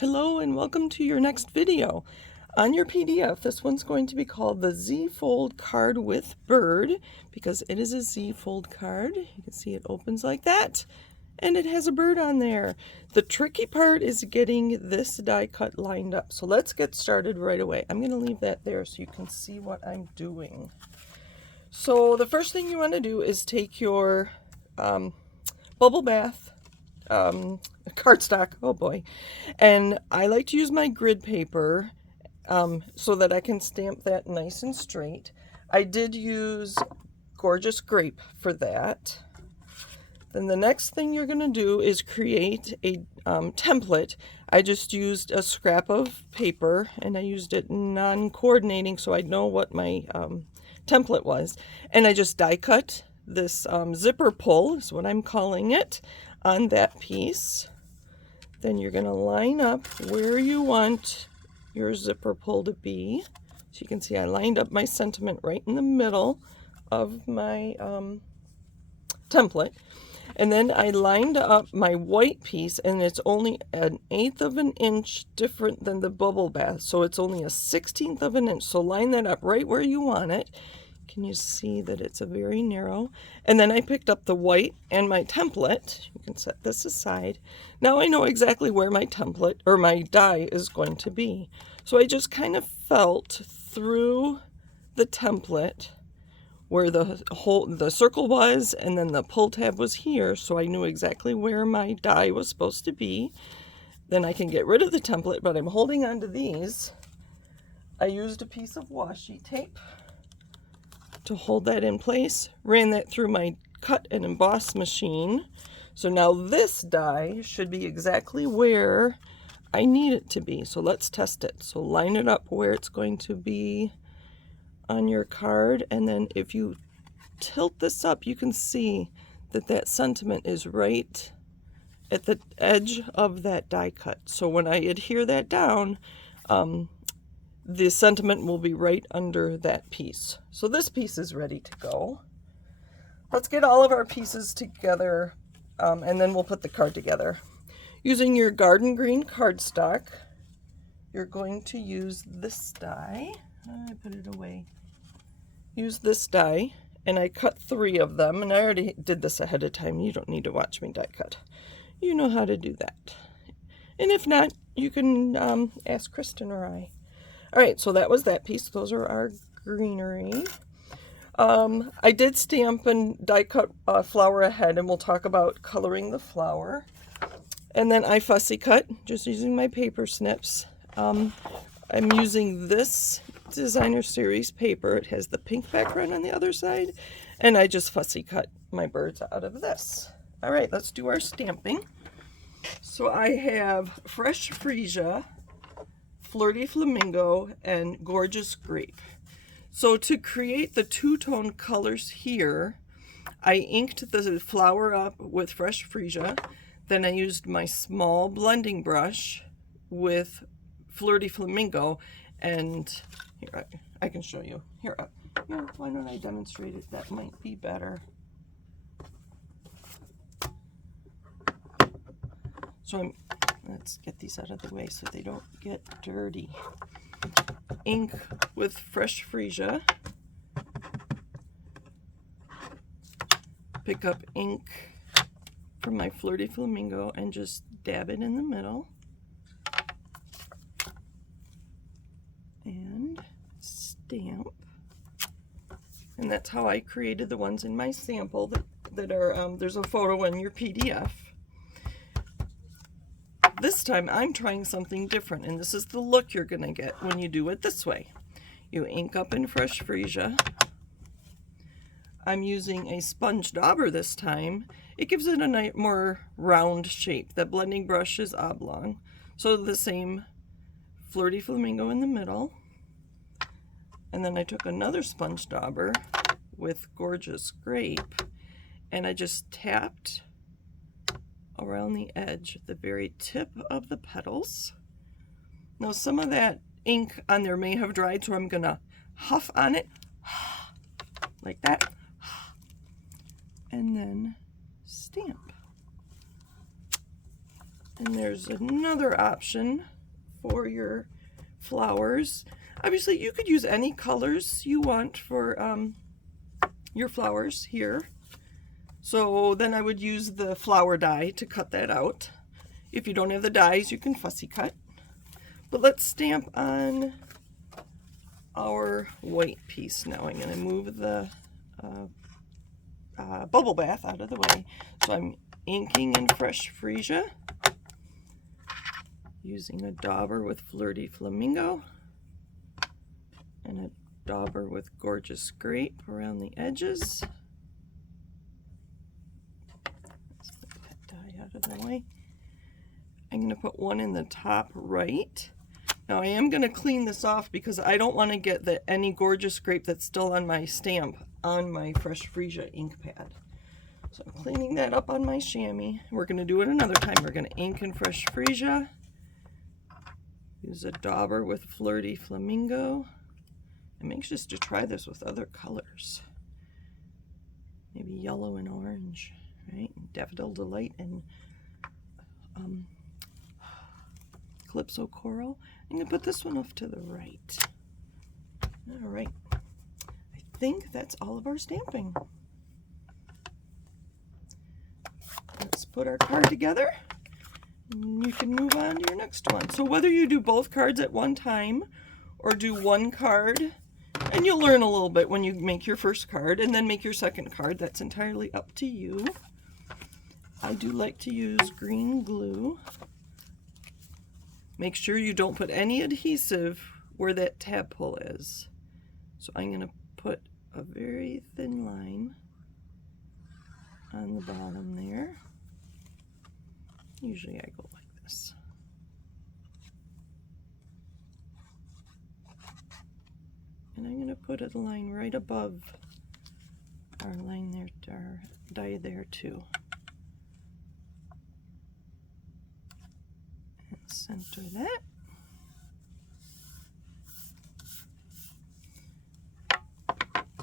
Hello and welcome to your next video. On your PDF, this one's going to be called the Z-Fold Card with Bird because it is a Z-Fold card. You can see it opens like that and it has a bird on there. The tricky part is getting this die cut lined up. So let's get started right away. I'm going to leave that there so you can see what I'm doing. So the first thing you want to do is take your bubble bath cardstock, oh boy, and I like to use my grid paper so that I can stamp that nice and straight. I did use Gorgeous Grape for that. Then the next thing you're going to do is create a template. I just used a scrap of paper and I used it non-coordinating so I'd know what my template was, and I just die cut this zipper pull is what I'm calling it on that piece. Then you're going to line up where you want your zipper pull to be. So you can see I lined up my sentiment right in the middle of my template. And then I lined up my white piece, and it's only 1/8 of an inch different than the bubble bath. So it's only a 1/16 of an inch. So line that up right where you want it. Can you see that it's a very narrow? And then I picked up the white and my template. You can set this aside. Now I know exactly where my template or my die is going to be. So I just kind of felt through the template where the circle was, and then the pull tab was here, so I knew exactly where my die was supposed to be. Then I can get rid of the template, but I'm holding on to these. I used a piece of washi tape to hold that in place, ran that through my cut and emboss machine. So now this die should be exactly where I need it to be. So let's test it. So line it up where it's going to be on your card, and then if you tilt this up, you can see that that sentiment is right at the edge of that die cut. So when I adhere that down, the sentiment will be right under that piece. So this piece is ready to go. Let's get all of our pieces together, and then we'll put the card together. Using your garden green cardstock, you're going to use this die. I put it away. Use this die, and I cut 3 of them, and I already did this ahead of time. You don't need to watch me die cut. You know how to do that. And if not, you can ask Kristen or I. All right, so that was that piece. Those are our greenery. I did stamp and die cut flower ahead, and we'll talk about coloring the flower. And then I fussy cut, just using my paper snips. I'm using this Designer Series paper. It has the pink background on the other side, and I just fussy cut my birds out of this. All right, let's do our stamping. So I have Fresh Freesia, Flirty Flamingo, and Gorgeous Grape. So to create the two-tone colors here, I inked the flower up with Fresh Freesia. Then I used my small blending brush with Flirty Flamingo, and here I can show you. Here, why don't I demonstrate it? That might be better. So let's get these out of the way so they don't get dirty. Ink with Fresh Freesia. Pick up ink from my Flirty Flamingo and just dab it in the middle. And stamp. And that's how I created the ones in my sample that are, there's a photo in your PDF. This time I'm trying something different, and this is the look you're going to get when you do it this way. You ink up in Fresh Freesia. I'm using a sponge dauber this time. It gives it a more round shape. The blending brush is oblong. So the same Flirty Flamingo in the middle. And then I took another sponge dauber with Gorgeous Grape, and I just tapped around the edge, the very tip of the petals. Now some of that ink on there may have dried, so I'm gonna huff on it like that, and then stamp. And there's another option for your flowers. Obviously, you could use any colors you want for your flowers here. So then I would use the flower die to cut that out. If you don't have the dies, you can fussy cut. But let's stamp on our white piece now. I'm going to move the bubble bath out of the way. So I'm inking in Fresh Freesia, using a dauber with Flirty Flamingo and a dauber with Gorgeous Grape around the edges. Let's put that die out of the way. I'm going to put one in the top right. Now I am going to clean this off because I don't want to get any Gorgeous Grape that's still on my stamp on my Fresh Freesia ink pad. So I'm cleaning that up on my chamois. We're going to do it another time. We're going to ink in Fresh Freesia. Use a dauber with Flirty Flamingo. I'm anxious to try this with other colors. Maybe yellow and orange, right? Daffodil Delight and Calypso Coral. I'm going to put this one off to the right. All right. I think that's all of our stamping. Let's put our card together. And you can move on to your next one. So whether you do both cards at one time or do one card, and you'll learn a little bit when you make your first card and then make your second card, that's entirely up to you. I do like to use green glue. Make sure you don't put any adhesive where that tab pull is. So I'm going to put a very thin line on the bottom there. Usually I go like this. And I'm going to put a line right above our line there, our die there too. And center that.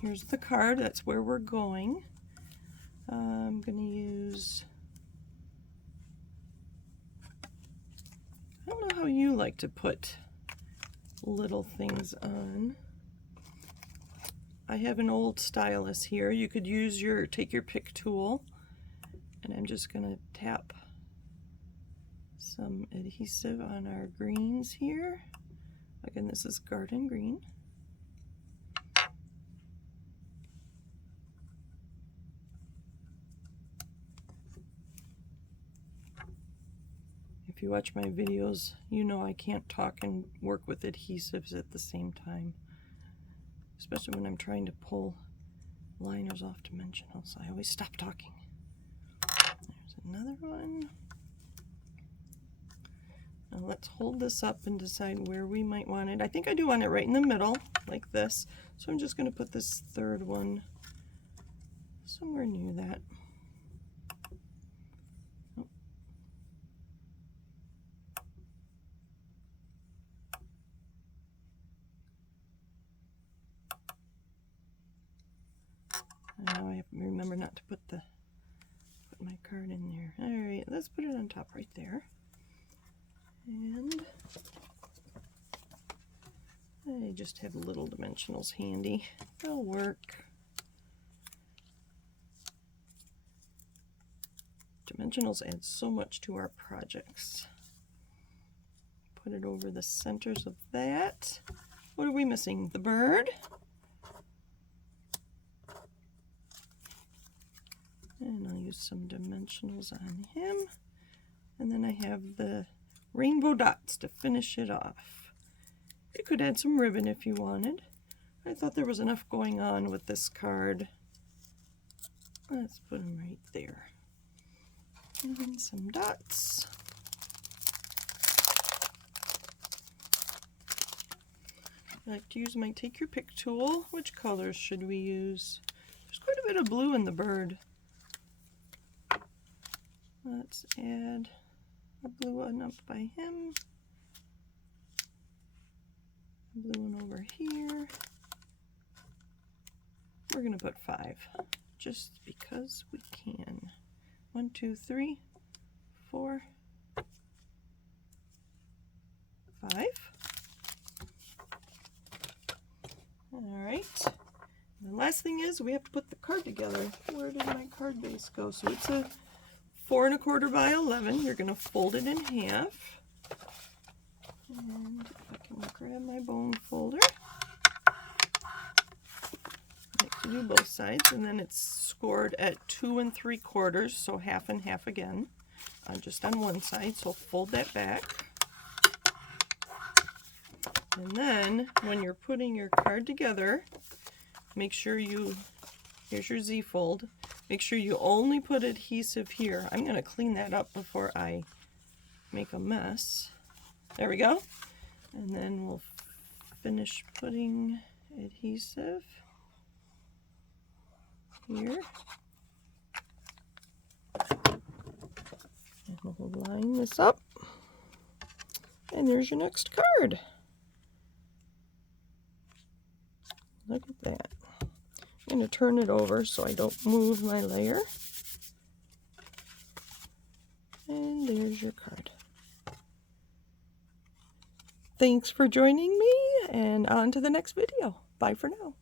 Here's the card, that's where we're going. I'm going to use, I don't know how you like to put little things on. I have an old stylus here. You could use take your pick tool, and I'm just going to tap some adhesive on our greens here. Again, this is garden green. If you watch my videos, you know I can't talk and work with adhesives at the same time, especially when I'm trying to pull liners off dimensionals. I always stop talking. There's another one. Now let's hold this up and decide where we might want it. I think I do want it right in the middle, like this. So I'm just going to put this third one somewhere near that. Now I have to remember not to put my card in there. All right, let's put it on top right there. And I just have little dimensionals handy. They'll work. Dimensionals add so much to our projects. Put it over the centers of that. What are we missing? The bird. And I'll use some dimensionals on him. And then I have the rainbow dots to finish it off. You could add some ribbon if you wanted. I thought there was enough going on with this card. Let's put them right there. And then some dots. I like to use my take your pick tool. Which colors should we use? There's quite a bit of blue in the bird. Let's add a blue one up by him. A blue one over here. We're going to put 5, just because we can. 1, 2, 3, 4, 5. All right. And the last thing is we have to put the card together. Where did my card base go? So it's a 4 1/4 by 11. You're going to fold it in half. And if I can grab my bone folder. I like to do both sides, and then it's scored at 2 3/4, so half and half again, just on one side. So fold that back. And then when you're putting your card together, make sure here's your Z-fold, make sure you only put adhesive here. I'm going to clean that up before I make a mess. There we go. And then we'll finish putting adhesive here. And we'll line this up. And there's your next card. Look at that. I'm going to turn it over so I don't move my layer. And there's your card. Thanks for joining me, and on to the next video. Bye for now.